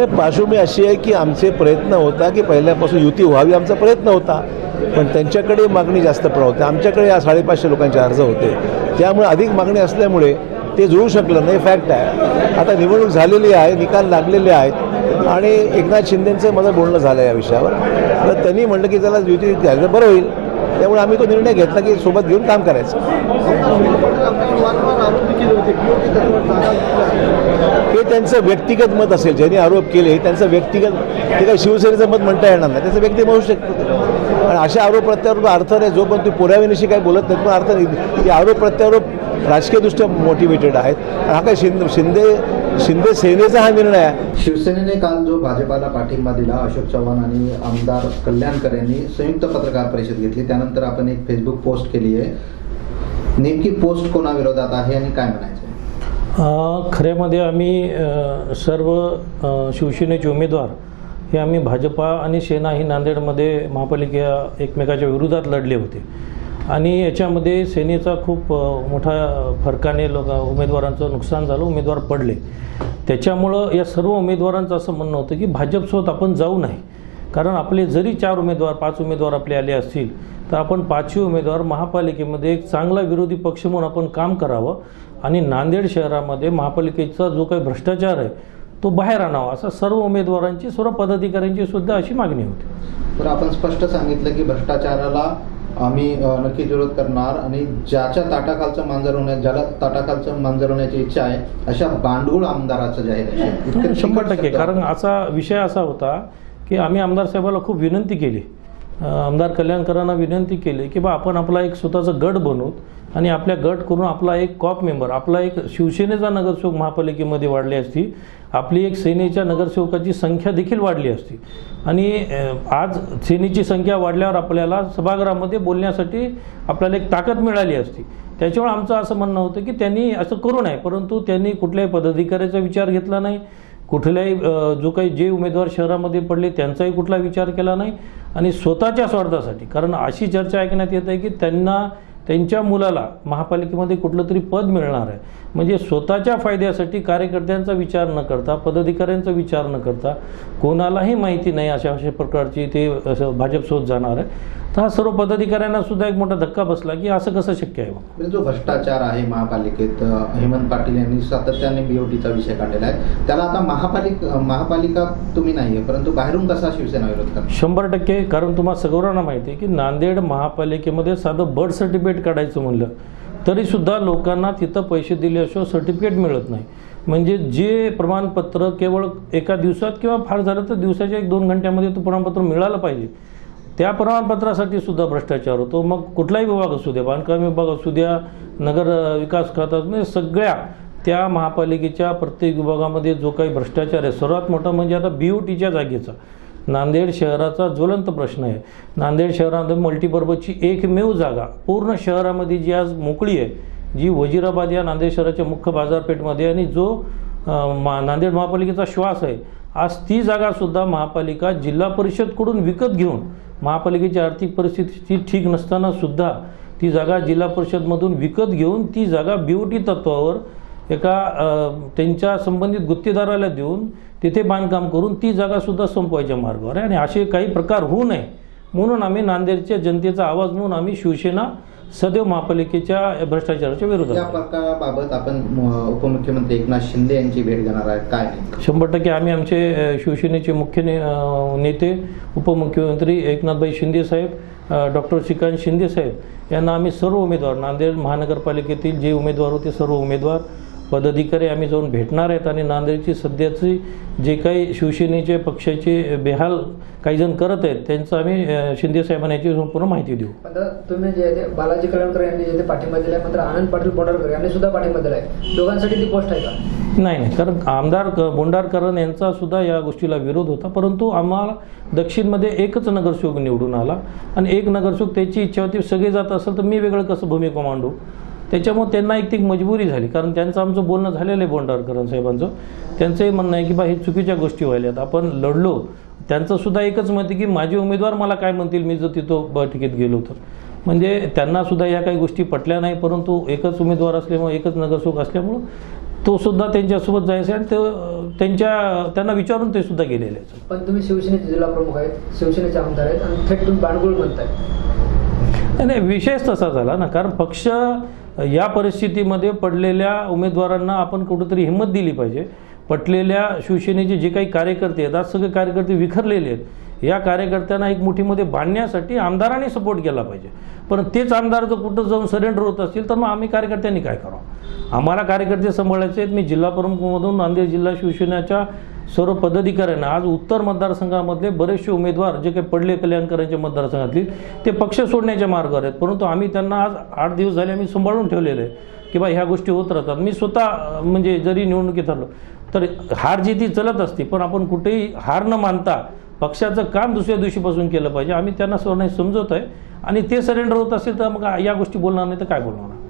नाही, पार्श्वभूमी अशी आहे की आमचे प्रयत्न होता की पहिल्यापासून युती व्हावी, आमचा प्रयत्न होता, पण त्यांच्याकडे मागणी जास्त होते. आमच्याकडे या 550 लोकांचे अर्ज होते, त्यामुळे अधिक मागणी असल्यामुळे ते जुळू शकलं नाही. फॅक्ट आहे. आता निवडणूक झालेली आहे, निकाल लागलेले आहेत आणि एकनाथ शिंदेंचं माझं बोलणं झालं या विषयावर. तर त्यांनी म्हटलं की त्याला युती घ्यायला बरं होईल, त्यामुळे आम्ही तो निर्णय घेतला की सोबत घेऊन काम करायचं. हे त्यांचं व्यक्तिगत मत असेल, ज्यांनी आरोप केले त्यांचं व्यक्तिगत, ते काही शिवसेनेचं मत म्हणता येणार नाही, त्याचं व्यक्ती म्हणू शकतं. आणि अशा आरोप प्रत्यारोप अर्थ नाही, जो पण तू पुराव्यानिशी काही बोलत नाही, पण अर्थ नाही. की आरोप प्रत्यारोप राजकीयदृष्ट्या मोटिवेटेड आहेत. हा काही शिंदे सेनेचा हा निर्णय आहे. शिवसेनेने काल जो भाजपाला पाठिंबा दिला, अशोक चव्हाण आणि आमदार कल्याणकर यांनी संयुक्त पत्रकार परिषद घेतली, त्यानंतर आपण एक फेसबुक पोस्ट केली आहे. नेमकी पोस्ट कोणाविरोधात आहे आणि काय म्हणायचं? खऱ्यामध्ये आम्ही सर्व शिवसेनेचे उमेदवार हे आम्ही भाजपा आणि सेना ही नांदेडमध्ये महापालिका एकमेकाच्या विरोधात लढले होते आणि याच्यामध्ये सेनेचा खूप मोठा फरकाने उमेदवारांचं नुकसान झालं, उमेदवार पडले. त्याच्यामुळं या सर्व उमेदवारांचं असं म्हणणं होतं की भाजपसोबत आपण जाऊ नये, कारण आपले जरी 4 उमेदवार 5 उमेदवार आपले आले असतील तर आपण 5ही उमेदवार महापालिकेमध्ये एक चांगला विरोधी पक्ष म्हणून आपण काम करावं आणि नांदेड शहरामध्ये महापालिकेचा जो काही भ्रष्टाचार आहे तो बाहेर आणावा, असं सर्व उमेदवारांची, सर्व पदाधिकाऱ्यांची सुद्धा अशी मागणी होती. तर आपण स्पष्ट सांगितलं की भ्रष्टाचाराला आम्ही नक्कीच विरोध करणार आणि ज्याच्या ताटाखालचं मांजर होण्यात, ज्याला ताटाखालचं मांजर होण्याची इच्छा आहे अशा बांडगुळ आमदाराचं जाहीर आहे. 100%. कारण असा विषय असा होता की आम्ही आमदार साहेबाला खूप विनंती केली, आमदार कल्याणकरांना विनंती केली की बा आपण आपला एक स्वतःचा गट बनवू आणि आपल्या गट करून आपला एक कॉप मेंबर, आपला एक शिवसेनेचा नगरसेवक महापालिकेमध्ये वाढली असती, आपली एक सेनेच्या नगरसेवकाची संख्या देखील वाढली असती आणि आज सेनेची संख्या वाढल्यावर आपल्याला सभागृहामध्ये बोलण्यासाठी आपल्याला एक ताकद मिळाली असती. त्याच्यामुळे आमचं असं म्हणणं होतं की त्यांनी असं करू नये, परंतु त्यांनी कुठल्याही पदाधिकाऱ्याचा विचार घेतला नाही, कुठल्याही जो काही जे उमेदवार शहरामध्ये पडले त्यांचाही कुठला विचार केला नाही आणि स्वतःच्या स्वार्थासाठी, कारण अशी चर्चा ऐकण्यात येत आहे की त्यांच्या मुलाला महापालिकेमध्ये कुठलं तरी पद मिळणार आहे, म्हणजे स्वतःच्या फायद्यासाठी कार्यकर्त्यांचा विचार न करता, पदाधिकाऱ्यांचा विचार न करता, कोणालाही माहिती नाही अशा प्रकारची ते असं भाजपसोबत जाणार आहे. तर हा सर्व पदाधिकाऱ्यांना सुद्धा एक मोठा धक्का बसला की असं कसं शक्य आहे. जो भ्रष्टाचार आहे महापालिकेत, हेमंत पाटील यांनी सातत्याने बीओटीचा विषय काढलेला आहे, त्याला आता महापालिका तुम्ही नाही आहे, परंतु बाहेरून कसा शिवसेना विरोध करणार? 100%. कारण तुम्हाला सगळ्यांना माहिती आहे की नांदेड महापालिकेमध्ये साधं बर्थ सर्टिफिकेट काढायचं म्हणलं तरीसुद्धा लोकांना तिथं पैसे दिल्याशिवाय सर्टिफिकेट मिळत नाही. म्हणजे जे प्रमाणपत्र केवळ एका दिवसात किंवा फार झालं तर दिवसाच्या 1-2 घंट्यामध्ये तो प्रमाणपत्र मिळालं पाहिजे, त्या प्रमाणपत्रासाठी सुद्धा भ्रष्टाचार होतो. मग कुठलाही विभाग असू द्या, बांधकाम विभाग असू द्या, नगर विकास खात्यात, म्हणजे सगळ्या त्या महापालिकेच्या प्रत्येक विभागामध्ये जो काही भ्रष्टाचार आहे, सर्वात मोठा म्हणजे आता बीओटीच्या जागेचा नांदेड शहराचा ज्वलंत प्रश्न आहे. नांदेड शहरामध्ये मल्टीपर्पजची एकमेव जागा पूर्ण शहरामध्ये जी आज मोकळी आहे, जी वजीराबाद या नांदेड शहराच्या मुख्य बाजारपेठमध्ये, आणि जो नांदेड महापालिकेचा श्वास आहे, आज ती जागासुद्धा महापालिका जिल्हा परिषदकडून विकत घेऊन, महापालिकेची आर्थिक परिस्थिती ठीक नसताना सुद्धा ती जागा जिल्हा परिषदमधून विकत घेऊन ती जागा बीओटी तत्वावर एका त्यांच्या संबंधित गुत्तेदाराला देऊन तिथे बांधकाम करून ती जागासुद्धा संपवायच्या मार्गावर आहे. आणि असे काही प्रकार होऊ नये म्हणून आम्ही नांदेडच्या जनतेचा आवाज म्हणून आम्ही शिवसेना सदैव महापालिकेच्या भ्रष्टाचाराच्या विरोधात. या प्रकाराबाबत आपण उपमुख्यमंत्री एकनाथ शिंदे यांची भेट घेणार आहे, काय? 100% आम्ही आमचे शिवसेनेचे मुख्य नेते उपमुख्यमंत्री एकनाथभाई शिंदे साहेब, डॉक्टर श्रीकांत शिंदे साहेब यांना आम्ही सर्व उमेदवार, नांदेड महानगरपालिकेतील जे उमेदवार होते सर्व उमेदवार, पदाधिकारी आम्ही जाऊन भेटणार आहेत आणि नांदेडची सध्याची जे काही शिवसेनेचे पक्षाचे बेहाल काही जण करत आहेत त्यांचं आम्ही शिंदे साहेबांना याची संपूर्ण माहिती देऊ. आता तुम्ही जे बालाजी कल्याणकर यांनी जे पाठिंबा दिला आहे, मात्र आनंद पाटील बोंडारकर यांनी सुद्धा पाठिंबा दिला आहे, दोघांसाठी ती पोस्ट आहे का? नाही, कारण आमदार बोंडारकर यांचा सुद्धा या गोष्टीला विरोध होता, परंतु आम्हाला दक्षिणमध्ये एकच नगरसेवक निवडून आला आणि एक नगरसेवक त्याची इच्छा होती सगळे जात असेल तर मी वेगळं कसं भूमिका मांडू, त्याच्यामुळे त्यांना एक ती मजबुरी झाली. कारण त्यांचं आमचं बोलणं झालेलं आहे बोंडारकर साहेबांचं, त्यांचंही म्हणणं आहे की बा हे चुकीच्या गोष्टी व्हायल्यात, आपण लढलो. त्यांचं सुद्धा एकच मत आहे की माझे उमेदवार मला काय म्हणतील मी जर तिथं बैठकीत गेलो तर, म्हणजे त्यांना सुद्धा या काही गोष्टी पटल्या नाही, परंतु एकच उमेदवार असल्यामुळे एकच नगरसेवक असल्यामुळं तो सुद्धा त्यांच्यासोबत जायचा आणि त्यांना विचारून ते सुद्धा गेलेले आहेत. पण तुम्ही शिवसेनेचे जिल्हा प्रमुख आहेत, शिवसेनेचे आमदार आहेत आणि थेट तुम्ही बाणगुळ म्हणताय. नाही, विषयच तसा झाला ना, कारण पक्ष या परिस्थितीमध्ये पडलेल्या उमेदवारांना आपण कुठेतरी हिंमत दिली पाहिजे. पटलेल्या शिवसेनेचे जे काही कार्यकर्ते आहेत, आज सगळे कार्यकर्ते विखरलेले आहेत. या कार्यकर्त्यांना एक मुठीमध्ये बांधण्यासाठी आमदारांनी सपोर्ट केला पाहिजे. पण तेच आमदार जर कुठं जाऊन सरेंडर होत असतील तर मग आम्ही कार्यकर्त्यांनी काय करावं? आम्हाला कार्यकर्ते सांभाळायचे आहेत. मी जिल्हा प्रमुखमधून नांदेड जिल्हा शिवसेनेच्या सर्व पदाधिकाऱ्यांना आज उत्तर मतदारसंघामधले बरेचसे उमेदवार जे काही पडले कल्याणकरांच्या मतदारसंघातले ते पक्ष सोडण्याच्या मार्गावर आहेत. परंतु आम्ही त्यांना आज 8 दिवस झाले आम्ही सांभाळून ठेवलेलं आहे की बा ह्या गोष्टी होत राहतात. मी स्वतः म्हणजे जरी निवडणुकीत हरलो तर हार जी ती चलत असते, पण आपण कुठेही हार न मानता पक्षाचं काम दुसऱ्या दिवशीपासून केलं पाहिजे. आम्ही त्यांना सर्वांना समजवत आहे आणि ते सरेंडर होत असेल तर मग या गोष्टी बोलणार नाही तर काय बोलणार.